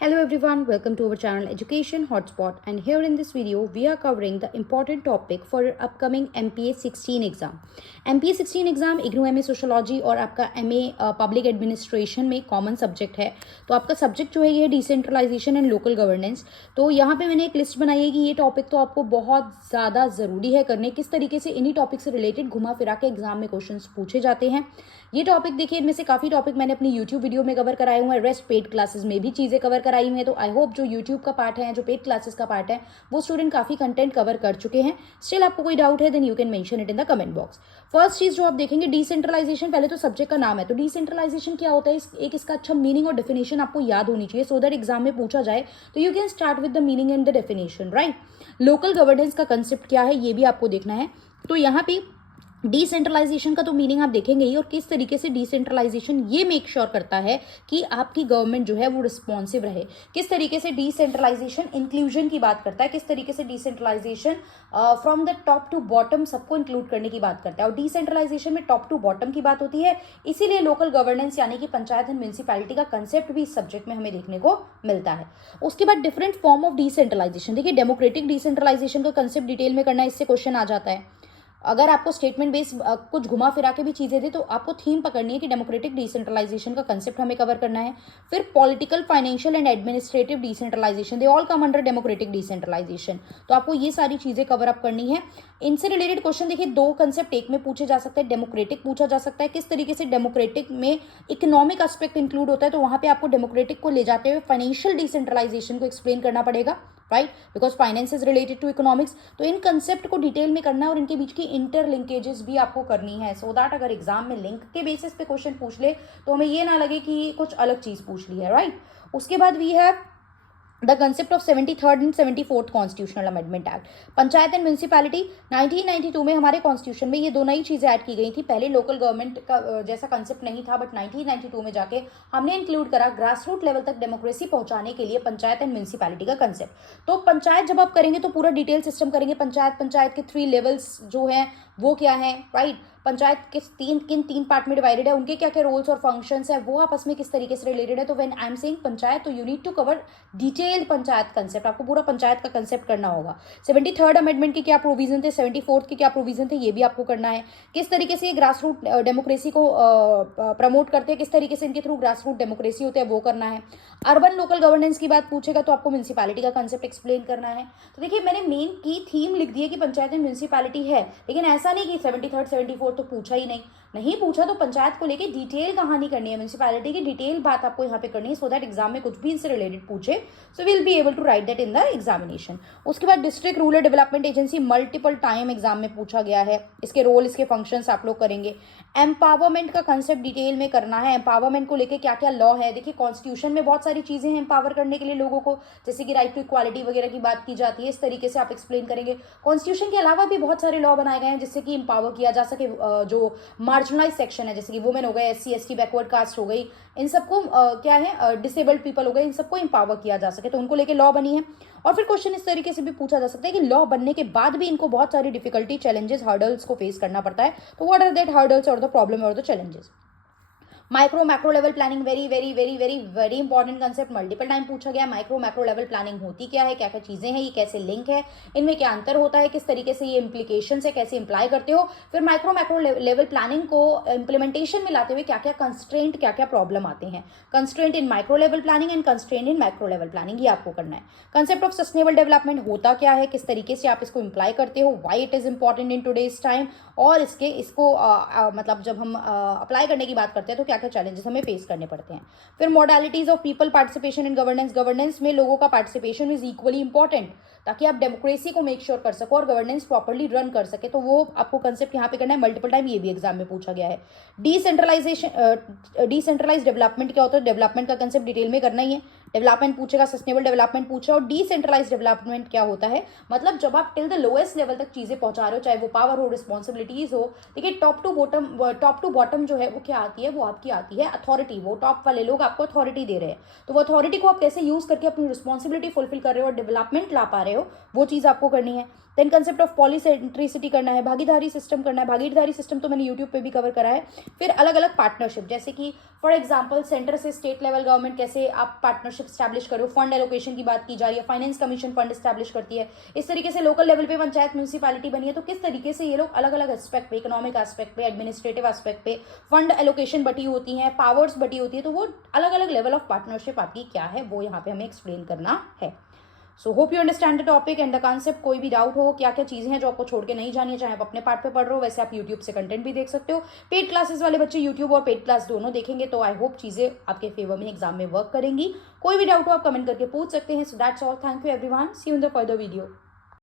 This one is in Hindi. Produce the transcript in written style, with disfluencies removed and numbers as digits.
Hello everyone, welcome to our channel Education Hotspot, and here in this video we are covering the important topic for your upcoming MPA 16 exam. MPA 16 exam IGNOU MA sociology और आपका MA पब्लिक एडमिनिस्ट्रेशन में कॉमन सब्जेक्ट है। तो आपका सब्जेक्ट जो है ये डिसेंट्रलाइजेशन एंड लोकल गवर्नेंस। तो यहाँ पे मैंने एक लिस्ट बनाई है कि ये टॉपिक तो आपको बहुत ज़्यादा ज़रूरी है करने, किस तरीके से इन्हीं टॉपिक से रिलेटेड घुमा फिरा के एग्जाम में क्वेश्चन पूछे जाते हैं। ये टॉपिक देखिए, इनमें से काफ़ी टॉपिक मैंने अपनी यूट्यूब वीडियो में कवर कराए हुए हैं, रेस्ट पेड क्लासेस में भी चीज़ें कवर कराई हुई हैं। तो आई होप जो यूट्यूब का पार्ट है, जो पेड क्लासेस का पार्ट है, वो स्टूडेंट काफ़ी कंटेंट कवर कर चुके हैं। स्टिल आपको कोई डाउट है then you can mention it in the comment box. First चीज़ जो आप देखेंगे, डिसेंट्रलाइजेशन। पहले तो सब्जेक्ट का नाम है, तो डिसेंट्रलाइजेशन क्या होता है, एक इसका अच्छा मीनिंग और डेफिनेशन आपको याद होनी चाहिए, सो दैट एग्जाम में पूछा जाए तो you can start with the meaning and the definition, right. Local governance का कंसेप्ट क्या है ये भी आपको देखना है। तो यहाँ पे डिसेंट्रलाइजेशन का तो मीनिंग आप देखेंगे ही, और किस तरीके से डिसेंट्रलाइजेशन ये मेक श्योर करता है कि आपकी गवर्नमेंट जो है वो रिस्पॉन्सिव रहे। किस तरीके से डिसेंट्रलाइजेशन इंक्लूजन की बात करता है, किस तरीके से decentralisation from the top to bottom सबको इंक्लूड करने की बात करता है। और डिसेंट्रलाइजेशन में टॉप टू बॉटम की बात होती है, इसीलिए लोकल गवर्नेंस यानी कि पंचायत एंड म्यूनिसिपैलिटी का कंसेप्ट भी इस सब्जेक्ट में हमें देखने को मिलता है। उसके बाद डिफरेंट फॉर्म ऑफ डिसेंट्रलाइजेशन। देखिए, डेमोक्रेटिक डिसेंट्रलाइजेशन का कंसेप्ट डिटेल में करना, इससे क्वेश्चन आ जाता है। अगर आपको स्टेटमेंट बेस कुछ घुमा फिरा के भी चीज़ें दे तो आपको थीम पकड़नी है कि डेमोक्रेटिक डिसेंट्रलाइजेशन का कंसेप्ट हमें कवर करना है। फिर political, financial and administrative decentralisation, they all come under democratic decentralisation. तो आपको ये सारी चीज़ें कवर अप करनी है। इनसे रिलेटेड क्वेश्चन देखिए, दो कंसेप्ट एक में पूछे जा सकते हैं। डेमोक्रेटिक पूछा जा सकता है, किस तरीके से डेमोक्रेटिक में इकोनॉमिक एस्पेक्ट इंक्लूड होता है, तो वहाँ पे आपको डेमोक्रेटिक को ले जाते हुए फाइनेंशियल डिसेंट्रलाइजेशन को एक्सप्लेन करना पड़ेगा, right, because finance is related to economics. तो इन कंसेप्ट को डिटेल में करना है और इनके बीच की इंटरलिंकेजेस भी आपको करनी है, सो दैट अगर एग्जाम में लिंक के बेसिस पे क्वेश्चन पूछ ले तो हमें ये ना लगे कि कुछ अलग चीज पूछ ली है, राइट। उसके बाद we have the concept of 73rd and 74th constitutional amendment act. Panchayat and municipality 1992 में हमारे कॉन्स्टिट्यूशन में ये दो नई चीजें ऐड की गई थी। पहले लोकल गवर्नमेंट का जैसा कंसेप्ट नहीं था, बट 1992 में जाके हमने इंक्लूड करा ग्रास रूट लेवल तक डेमोक्रेसी पहुंचाने के लिए पंचायत एंड म्यूनिसिपैलिटी का कंसेप्ट। तो पंचायत जब आप करेंगे तो पूरा डिटेल सिस्टम करेंगे। पंचायत के 3 लेवल्स जो हैं वो क्या है, राइट। पंचायत किस किन तीन पार्ट में डिवाइडेड है, उनके क्या क्या रोल्स और फंक्शंस है, वो आपस में किस तरीके से रिलेटेड है। तो when I am saying panchayat, तो you need to cover detailed panchayat concept, आपको पूरा पंचायत का कंसेप्ट करना होगा। 73rd अमेंडमेंट के क्या प्रोविजन थे, 74th के क्या प्रोविजन थे, ये भी आपको करना है। किस तरीके से ये ग्रास रूट डेमोक्रेसी को प्रमोट करते हैं, किस तरीके से इनके थ्रू ग्रास रूट डेमोक्रेसी होते हैं, वो करना है। अर्बन लोकल गवर्नेंस की बात पूछेगा तो आपको म्यूनिसिपैलिटी का कंसेप्ट एक्सप्लेन करना है। तो देखिए, मैंने मेन की थीम लिख दी है कि पंचायत एंड म्यूनिसिपैलिटी है, लेकिन ऐसा नहीं कि 73rd 74th तो पूछा ही नहीं पूछा तो पंचायत को लेके डिटेल कहानी करनी है, म्यूनिसिपैलिटी की डिटेल बात आपको यहाँ पे करनी है, सो दैट एग्जाम में कुछ भी इनसे रिलेटेड पूछे so will be able to write that in the examination. उसके बाद district rural development agency multiple time exam में पूछा गया है, इसके रोल, इसके फंक्शंस आप लोग करेंगे। एम्पावरमेंट का कंसेप्ट डिटेल में करना है, एम्पावरमेंट को लेकर क्या क्या लॉ है। देखिए, कॉन्स्टिट्यूशन में बहुत सारी चीजें हैं एम्पावर करने के लिए लोगों को, जैसे कि राइट टू इक्वालिटी वगैरह की बात की जाती है, इस तरीके से आप एक्सप्लेन करेंगे। कॉन्स्टिट्यूशन के अलावा भी बहुत सारे लॉ बनाए गए हैं जिससे कि एम्पावर किया जा सके जो मार्जिनलाइज सेक्शन है, जैसे कि वुमेन हो गए, SC ST बैकवर्ड कास्ट हो गई, इन सबको क्या है, डिसेबल्ड पीपल हो गए, इन सबको एम्पावर किया जा सके, तो उनको लेके लॉ बनी है। और फिर क्वेश्चन इस तरीके से भी पूछा जा सकता है कि लॉ बनने के बाद भी इनको बहुत सारी डिफिकल्टी, चैलेंजेस, हर्डल्स को फेस करना पड़ता है, तो व्हाट आर दैट हर्डल्स और द प्रॉब्लम और the challenges. Micro macro level planning, very very very very very important concept, multiple time पूछा गया। माइक्रो मैक्रो लेवल प्लानिंग होती क्या है, क्या क्या चीजें हैं, ये कैसे लिंक है, इनमें क्या अंतर होता है, किस तरीके से ये इंप्लीकेशन है, कैसे इंप्लाई करते हो। फिर माइक्रो मैक्रो लेवल प्लानिंग को इंप्लीमेंटेशन में लाते हुए क्या क्या कंस्ट्रेंट, क्या क्या प्रॉब्लम आते हैं, constraint in micro level planning and constraint in macro level planning, ये आपको करना है। कंसेप्ट ऑफ सस्टेनेबल डेवलपमेंट होता क्या है, किस तरीके से आप इसको इंप्लाई करते हो, why it is important in today's time, और इसको मतलब जब हम अप्लाई करने की बात करते हैं तो क्या क्या चैलेंजेस हमें फेस करने पड़ते हैं। फिर modalities of people participation in governance, governance में लोगों का पार्टिसिपेशन इज इक्वली इंपॉर्टेंट, ताकि आप डेमोक्रेसी को मेक श्योर कर सको और गवर्नेंस प्रॉपर्ली रन कर सके, तो वो आपको कंसेप्ट यहाँ पे करना है। मल्टीपल टाइम ये भी एग्जाम में पूछा गया है। डिसेंट्रलाइज डेवलपमेंट क्या होता है, डेवलपमेंट का कंसेप्ट डिटेल में करना ही है। डेवलपमेंट पूछेगा, सस्टेनेबल डेवलपमेंट पूछा, और डिसेंट्रलाइज डेवलपमेंट क्या होता है, मतलब जब आप टिल द लोएस्ट लेवल तक चीजें पहुंचा रहे हो, चाहे वो पावर हो, रिस्पॉन्सिबिलिटीज हो। देखिए, टॉप टू बॉटम जो है वो क्या आती है, वो आपकी आती है अथॉरिटी। वो टॉप वाले लोग आपको अथॉरिटी दे रहे हैं, तो वो अथॉरिटी को आप कैसे यूज करके अपनी रिस्पॉन्सिबिलिटी फुलफिल कर रहे हो और डेवलपमेंट ला पा रहे हो, वो चीज आपको करनी है। देन कंसेप्ट ऑफ पॉलीसेंट्रिसिटी करना है, भागीदारी सिस्टम करना है। भागीदारी सिस्टम तो मैंने यूट्यूब पे भी कवर करा है। फिर अलग अलग पार्टनरशिप, जैसे कि फॉर एग्जाम्पल सेंटर से स्टेट लेवल गवर्नमेंट कैसे आप पार्टनरशिप स्टैब्लिश करो, फंड एलोकेशन की बात की जा रही है, फाइनेंस कमीशन फंड स्टैब्लिश करती है, इस तरीके से लोकल लेवल पे पंचायत म्यूनिसिपैलिटी बनी है, तो किस तरीके से ये लोग अलग अलग एस्पेक्ट पे, इकोनॉमिक एस्पेक्ट पे, एडमिनिस्ट्रेटिव एस्पेक्ट पे फंड एलोकेशन बटी होती है, पावर्स बटी होती है, तो वो अलग अलग लेवल ऑफ पार्टनरशिप आपकी क्या है वो यहाँ पे हमें एक्सप्लेन करना है। So hope you understand the topic and the concept. कोई भी डाउट हो, क्या क्या चीज़ें हैं जो आपको छोड़ के नहीं जानी है, चाहे आप अपने पार्ट पे पढ़ रहे हो, वैसे आप यूट्यूब से कंटेंट भी देख सकते हो। पेड क्लासेस वाले बच्चे यूट्यूब और पेड क्लास दोनों देखेंगे तो आई होप चीज़ें आपके फेवर में एग्जाम में वर्क करेंगी। कोई भी डाउट हो आप कमेंट करके पूछ सकते हैं। So that's all, thank you everyone, see you in the further video.